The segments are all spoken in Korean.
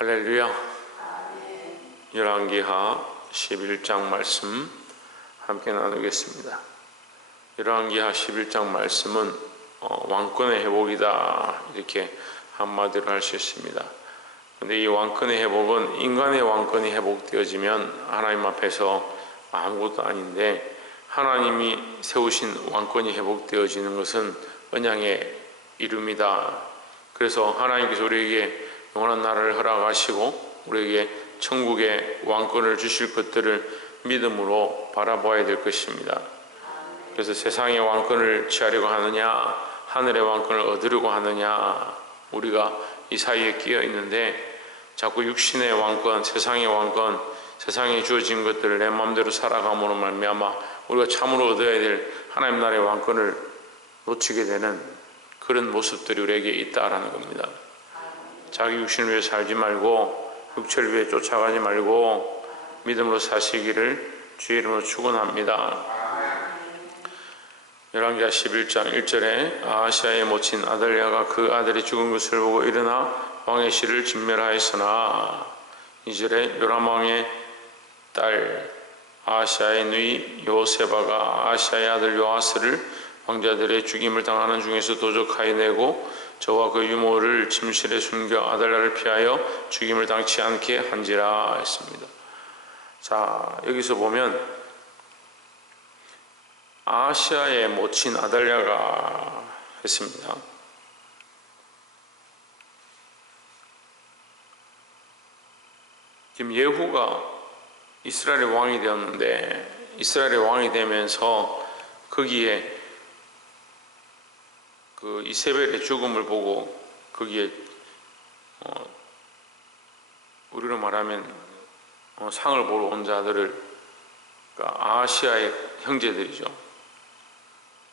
할렐루야. 열왕기하 11장 말씀 함께 나누겠습니다. 열왕기하 11장 말씀은 왕권의 회복이다, 이렇게 한마디로 할 수 있습니다. 그런데 이 왕권의 회복은 인간의 왕권이 회복되어지면 하나님 앞에서 아무것도 아닌데, 하나님이 세우신 왕권이 회복되어지는 것은 언약의 이름이다. 그래서 하나님께서 우리에게 영원한 나라를 허락하시고 우리에게 천국의 왕권을 주실 것들을 믿음으로 바라보아야 될 것입니다. 그래서 세상의 왕권을 취하려고 하느냐, 하늘의 왕권을 얻으려고 하느냐, 우리가 이 사이에 끼어 있는데 자꾸 육신의 왕권, 세상의 왕권, 세상에 주어진 것들을 내 마음대로 살아감으로 말미암아 우리가 참으로 얻어야 될 하나님 나라의 왕권을 놓치게 되는 그런 모습들이 우리에게 있다라는 겁니다. 자기 육신을 위해 살지 말고 육체를 위해 쫓아가지 말고 믿음으로 사시기를 주의 이름으로 축원합니다. 열왕기하 11장 1절에 아하시아의 모친 아달랴가 그 아들이 죽은 것을 보고 일어나 왕의 씨를 진멸하였으나, 2절에 요람 왕의 딸 아하시아의 누이 여호세바가 아하시아의 아들 요아스를 왕자들의 죽임을 당하는 중에서 도적하여 내고 저와 그 유모를 침실에 숨겨 아달랴를 피하여 죽임을 당치 않게 한지라 했습니다. 자, 여기서 보면 아하시아의 모친 아달랴가 했습니다. 지금 예후가 이스라엘의 왕이 되었는데, 이스라엘의 왕이 되면서 거기에 그 이세벨의 죽음을 보고 거기에 우리로 말하면 상을 보러 온 자들을, 그러니까 아하시아의 형제들이죠,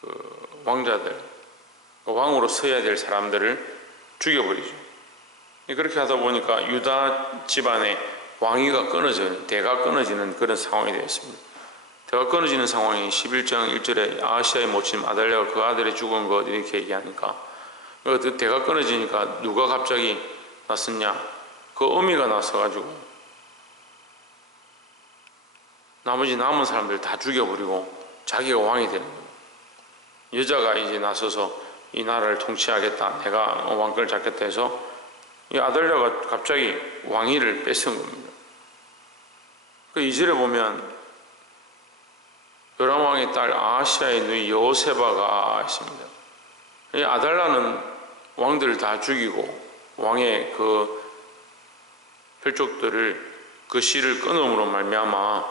그 왕자들, 왕으로 서야 될 사람들을 죽여버리죠. 그렇게 하다 보니까 유다 집안의 왕위가 끊어져요. 대가 끊어지는 그런 상황이 되었습니다. 대가 끊어지는 상황이 11장 1절에 아하시아의 모친 아달랴가 그 아들이 죽은 것 이렇게 얘기하니까, 대가 끊어지니까 누가 갑자기 났었냐, 그 어미가 나서가지고 나머지 남은 사람들 다 죽여버리고 자기가 왕이 되는 거예요. 여자가 이제 나서서 이 나라를 통치하겠다, 내가 왕권을 잡겠다 해서 이 아달랴가 갑자기 왕위를 뺏은 겁니다. 그 2절에 보면 요람 왕의 딸 아하시아의 누이 여호세바가 있습니다. 이 아달랴는 왕들을 다 죽이고 왕의 그 혈족들을, 그 씨를 끊음으로 말미암아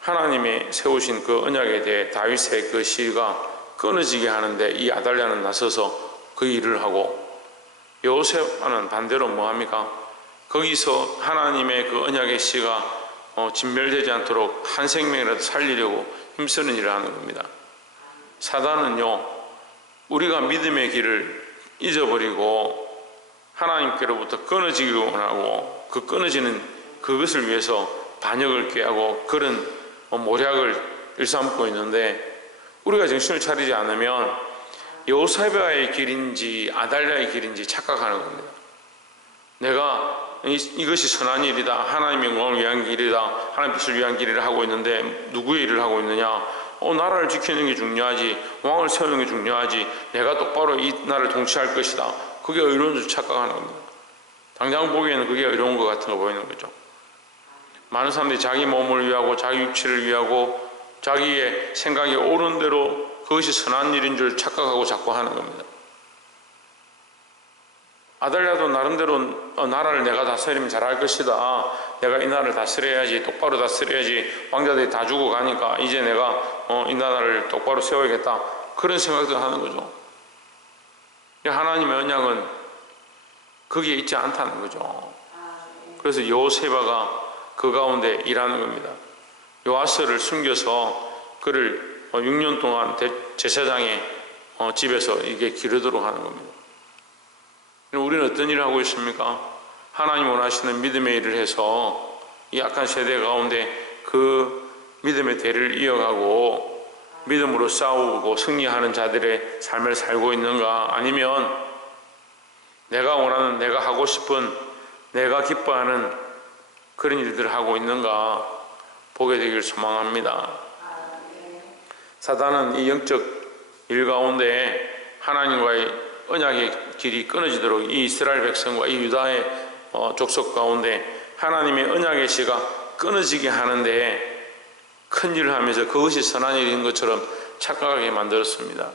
하나님의 세우신 그 언약에 대해 다윗의 그 씨가 끊어지게 하는데, 이 아달랴는 나서서 그 일을 하고, 여호세바는 반대로 뭐합니까? 거기서 하나님의 그 언약의 씨가 진멸되지 않도록 한 생명이라도 살리려고 힘쓰는 일을 하는 겁니다. 사단은요, 우리가 믿음의 길을 잊어버리고 하나님께로부터 끊어지기 원하고 그 끊어지는 그것을 위해서 반역을 꾀하고 그런 모략을 일삼고 있는데, 우리가 정신을 차리지 않으면 여호세바의 길인지 아달랴의 길인지 착각하는 겁니다. 내가 이것이 선한 일이다, 하나님의 영광을 위한 길이다, 하나님 뜻을 위한 길을 하고 있는데 누구의 일을 하고 있느냐? 나라를 지키는 게 중요하지, 왕을 세우는 게 중요하지, 내가 똑바로 이 나라를 통치할 것이다, 그게 의로운 줄 착각하는 겁니다. 당장 보기에는 그게 의로운 것 같은 거 보이는 거죠. 많은 사람들이 자기 몸을 위하고 자기 육체를 위하고 자기의 생각이 옳은 대로 그것이 선한 일인 줄 착각하고 자꾸 하는 겁니다. 아달랴도 나름대로 나라를 내가 다스리면 잘할 것이다, 내가 이 나라를 다스려야지, 똑바로 다스려야지, 왕자들이 다 죽어가니까 이제 내가 이 나라를 똑바로 세워야겠다, 그런 생각도 하는 거죠. 하나님의 언약은 거기에 있지 않다는 거죠. 그래서 여호세바가 그 가운데 일하는 겁니다. 요아스를 숨겨서 그를 6년 동안 제사장의 집에서 이게 기르도록 하는 겁니다. 우리는 어떤 일을 하고 있습니까? 하나님 원하시는 믿음의 일을 해서 이 약한 세대 가운데 그 믿음의 대를 이어가고 믿음으로 싸우고 승리하는 자들의 삶을 살고 있는가? 아니면 내가 원하는, 내가 하고 싶은 내가 기뻐하는 그런 일들을 하고 있는가 보게 되길 소망합니다. 사단은 이 영적 일 가운데 하나님과의 언약의 길이 끊어지도록 이 이스라엘 백성과 이 유다의 족속 가운데 하나님의 언약의 씨가 끊어지게 하는데 큰 일을 하면서 그것이 선한 일인 것처럼 착각하게 만들었습니다.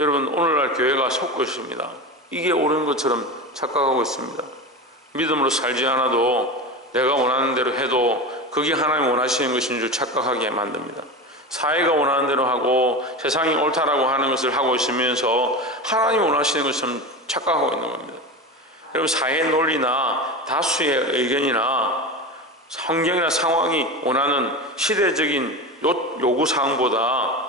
여러분, 오늘날 교회가 속고 있습니다. 이게 옳은 것처럼 착각하고 있습니다. 믿음으로 살지 않아도 내가 원하는 대로 해도 그게 하나님 원하시는 것인 줄 착각하게 만듭니다. 사회가 원하는 대로 하고 세상이 옳다라고 하는 것을 하고 있으면서 하나님 원하시는 것처럼 착각하고 있는 겁니다. 여러분, 사회 논리나 다수의 의견이나 환경이나 상황이 원하는 시대적인 요구사항보다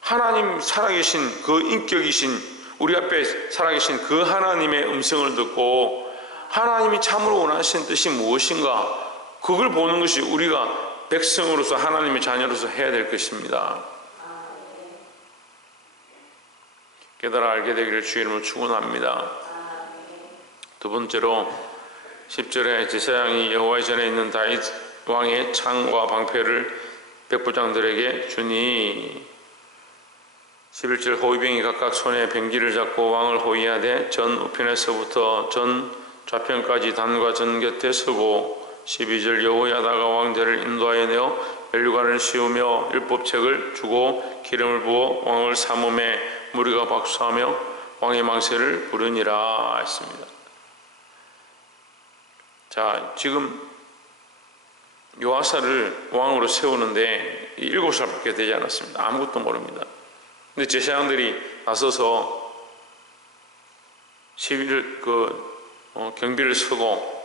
하나님 살아계신 그 인격이신 우리 앞에 살아계신 그 하나님의 음성을 듣고 하나님이 참으로 원하시는 뜻이 무엇인가, 그걸 보는 것이 우리가 백성으로서 하나님의 자녀로서 해야 될 것입니다. 깨달아 알게 되기를 주의 이름으로 축원합니다. 두 번째로 10절에 제사장이 여호와의 전에 있는 다윗 왕의 창과 방패를 백부장들에게 주니 11절 호위병이 각각 손에 병기를 잡고 왕을 호위하되 전 우편에서부터 전 좌편까지 단과 전 곁에 서고 12절 여호야다가 왕자를 인도하여 내어 면류관을 씌우며 율법책을 주고 기름을 부어 왕을 삼음에 무리가 박수하며 왕의 망세를 부르니라 했습니다. 자, 지금 요아사를 왕으로 세우는데 7살밖에 되지 않았습니다. 아무것도 모릅니다. 근데 제사장들이 나서서 11일 경비를 서고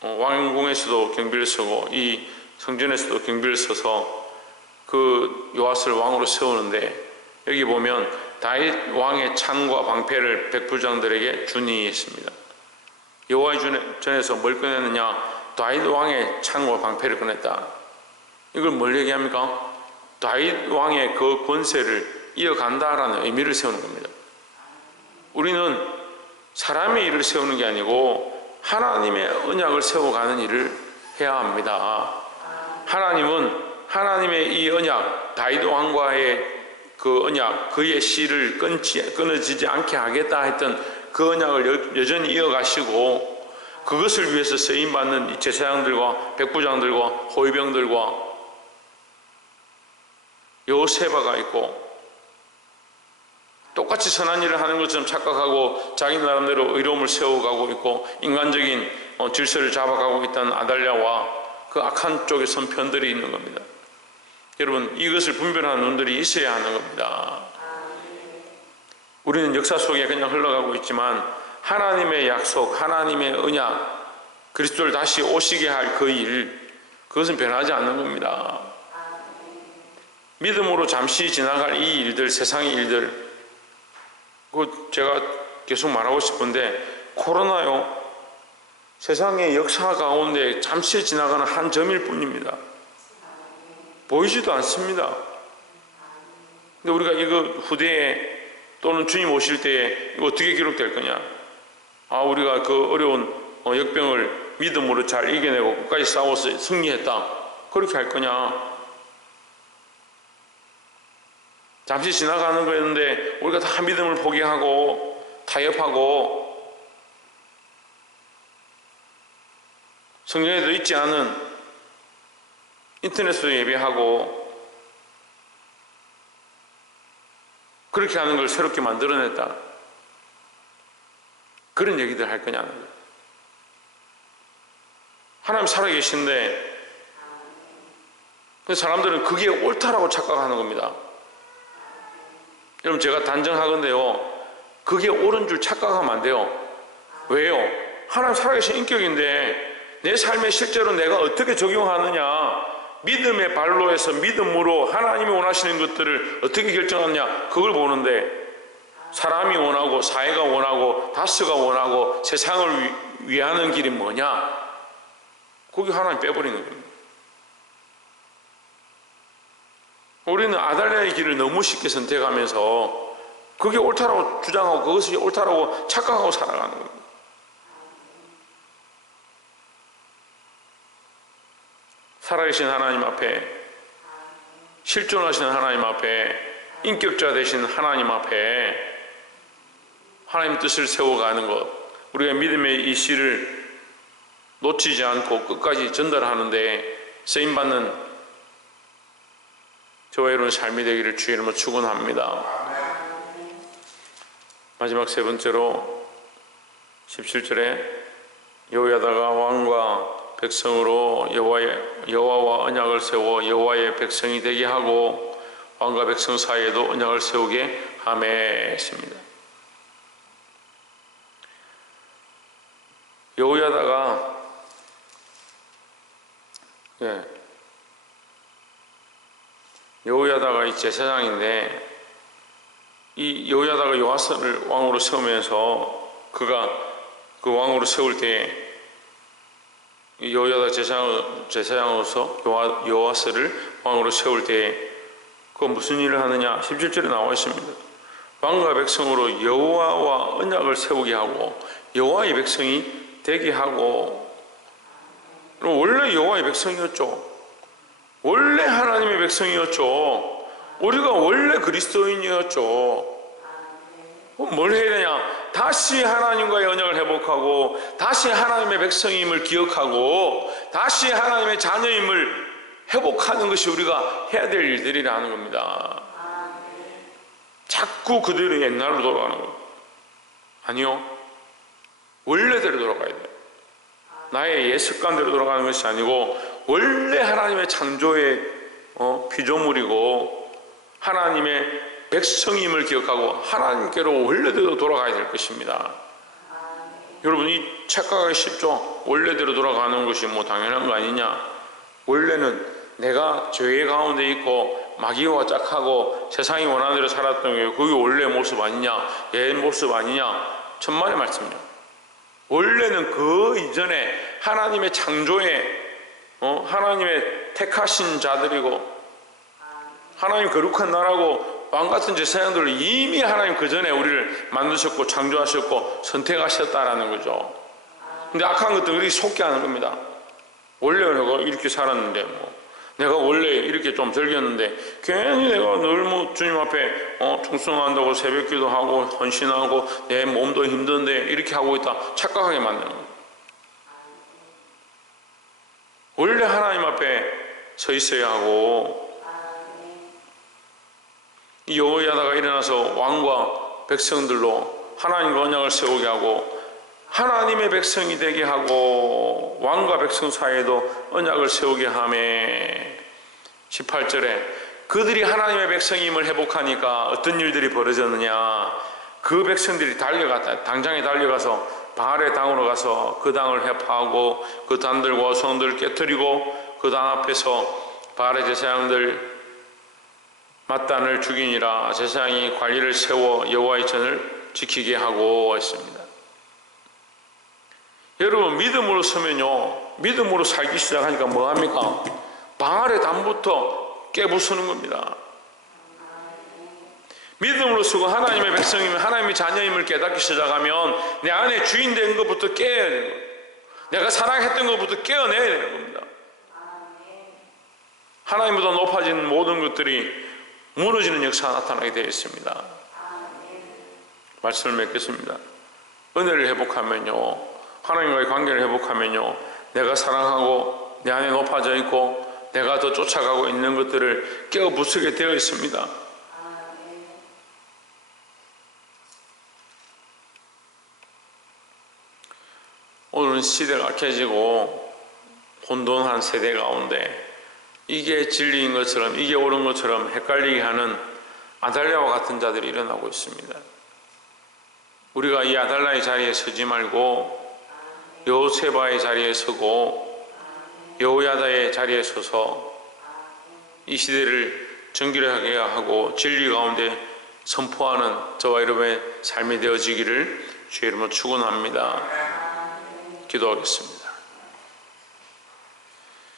왕궁에서도 경비를 서고 이 성전에서도 경비를 서서 그 요아스를 왕으로 세우는데 여기 보면 다윗 왕의 창과 방패를 백부장들에게 주니 했습니다. 여호와의 전에서 뭘 꺼냈느냐? 다윗 왕의 창과 방패를 꺼냈다. 이걸 뭘 얘기합니까? 다윗 왕의 그 권세를 이어간다라는 의미를 세우는 겁니다. 우리는 사람의 일을 세우는 게 아니고 하나님의 언약을 세워가는 일을 해야 합니다. 하나님은 하나님의 이 언약, 다윗 왕과의 그 언약, 그의 씨를 끊어지지 않게 하겠다 했던 그 언약을 여전히 이어가시고 그것을 위해서 쓰임받는 제사장들과 백부장들과 호위병들과 요세바가 있고 똑같이 선한 일을 하는 것처럼 착각하고 자기 나름대로 의로움을 세워가고 있고 인간적인 질서를 잡아가고 있다는 아달랴와 그 악한 쪽에 선 편들이 있는 겁니다. 여러분, 이것을 분별하는 눈들이 있어야 하는 겁니다. 우리는 역사 속에 그냥 흘러가고 있지만 하나님의 약속, 하나님의 언약, 그리스도를 다시 오시게 할 그 일, 그것은 변하지 않는 겁니다. 믿음으로 잠시 지나갈 이 일들, 세상의 일들, 제가 계속 말하고 싶은데 코로나요, 세상의 역사 가운데 잠시 지나가는 한 점일 뿐입니다. 보이지도 않습니다. 근데 우리가 이거 후대에 또는 주님 오실 때에 이거 어떻게 기록될 거냐? 우리가 그 어려운 역병을 믿음으로 잘 이겨내고 끝까지 싸워서 승리했다. 그렇게 할 거냐? 잠시 지나가는 거였는데 우리가 다 믿음을 포기하고 타협하고 성경에도 있지 않은 인터넷으로 예배하고 그렇게 하는 걸 새롭게 만들어냈다. 그런 얘기들 할 거냐는 거예요. 하나님 살아계신데 사람들은 그게 옳다라고 착각하는 겁니다. 여러분, 제가 단정하건대요, 그게 옳은 줄 착각하면 안 돼요. 왜요? 하나님 살아계신 인격인데 내 삶에 실제로 내가 어떻게 적용하느냐, 믿음의 발로에서 믿음으로 하나님이 원하시는 것들을 어떻게 결정하느냐, 그걸 보는데 사람이 원하고 사회가 원하고 다스가 원하고 세상을 위하는 길이 뭐냐, 거기 하나님 빼버리는 겁니다. 우리는 아달랴의 길을 너무 쉽게 선택하면서 그게 옳다라고 주장하고 그것이 옳다라고 착각하고 살아가는 겁니다. 살아계신 하나님 앞에, 실존하시는 하나님 앞에, 인격자 되신 하나님 앞에 하나님 뜻을 세워가는 것, 우리가 믿음의 이 씨를 놓치지 않고 끝까지 전달하는데 쓰임받는 저와 여러분의 삶이 되기를 주의 이름으로 축원합니다. 마지막 세 번째로 17절에 여호야다가 왕과 백성으로 여호와와 언약을 세워 여호와의 백성이 되게 하고 왕과 백성 사이에도 언약을 세우게 하매 했습니다. 여호야다가 여호야다가 이 제사장인데, 이 여호야다가 요아스를 왕으로 세우면서 그가 그 왕으로 세울 때 여호야다 제사장으로서 요아스를 왕으로 세울 때 그 무슨 일을 하느냐? 17절에 나와 있습니다. 왕과 백성으로 여호와와 언약을 세우게 하고 여호와의 백성이 되게 하고. 원래 여호와의 백성이었죠. 원래 하나님의 백성이었죠. 우리가 원래 그리스도인이었죠. 뭘 해야 되냐? 다시 하나님과의 언약을 회복하고 다시 하나님의 백성임을 기억하고 다시 하나님의 자녀임을 회복하는 것이 우리가 해야 될 일들이라는 겁니다. 자꾸 그대로 옛날로 돌아가는 거예요. 아니요, 원래대로 돌아가야 돼요. 나의 옛 습관대로 돌아가는 것이 아니고 원래 하나님의 창조의 피조물이고 하나님의 백성임을 기억하고 하나님께로 원래대로 돌아가야 될 것입니다. 여러분이 착각하기 쉽죠? 원래대로 돌아가는 것이 뭐 당연한 거 아니냐? 원래는 내가 죄의 가운데 있고 마귀와 짝하고 세상이 원하는 대로 살았던 게 그게 원래 모습 아니냐? 옛 모습 아니냐? 천만의 말씀이요. 원래는 그 이전에 하나님의 창조에 하나님의 택하신 자들이고 하나님 거룩한 나라고 왕같은 제사장들을 이미 하나님 그 전에 우리를 만드셨고 창조하셨고 선택하셨다라는 거죠. 근데 악한 것들은 그렇게 속게 하는 겁니다. 원래 내가 이렇게 살았는데 내가 원래 이렇게 좀 즐겼는데 괜히 내가 늘 주님 앞에 충성한다고 새벽기도 하고 헌신하고 내 몸도 힘든데 이렇게 하고 있다 착각하게 만드는 거예요. 원래 하나님 앞에 서 있어야 하고, 이 여호야다가 일어나서 왕과 백성들로 하나님과 언약을 세우게 하고 하나님의 백성이 되게 하고 왕과 백성 사이에도 언약을 세우게 하매 18절에 그들이 하나님의 백성임을 회복하니까 어떤 일들이 벌어졌느냐? 그 백성들이 달려갔다. 당장에 달려가서 바알의 당으로 가서 그 당을 회파하고 그 단들과 성들을 깨뜨리고 그 당 앞에서 바알의 제사장들 mat단을 죽이니라. 제사장이 관리를 세워 여호와의 전을 지키게 하고 했습니다. 여러분, 믿음으로 서면요, 믿음으로 살기 시작하니까 뭐합니까? 바알의 담부터 깨부수는 겁니다. 믿음으로 서고 하나님의 백성이면 하나님의 자녀임을 깨닫기 시작하면 내 안에 주인 된 것부터 깨야 되는 거예요. 내가 사랑했던 것부터 깨어내야 되는 겁니다. 하나님보다 높아진 모든 것들이 무너지는 역사가 나타나게 되어 있습니다. 말씀을 맺겠습니다. 은혜를 회복하면요, 하나님과의 관계를 회복하면요, 내가 사랑하고 내 안에 높아져 있고 내가 더 쫓아가고 있는 것들을 깨어 부수게 되어 있습니다. 오늘은 시대가 악해지고 혼돈한 세대 가운데 이게 진리인 것처럼 이게 옳은 것처럼 헷갈리게 하는 아달랴와 같은 자들이 일어나고 있습니다. 우리가 이 아달랴의 자리에 서지 말고 여호세바의 자리에 서고 여호야다의 자리에 서서 이 시대를 정결하게 하고 진리 가운데 선포하는 저와 여러분의 삶이 되어지기를 주의 이름으로 축원합니다. 기도하겠습니다.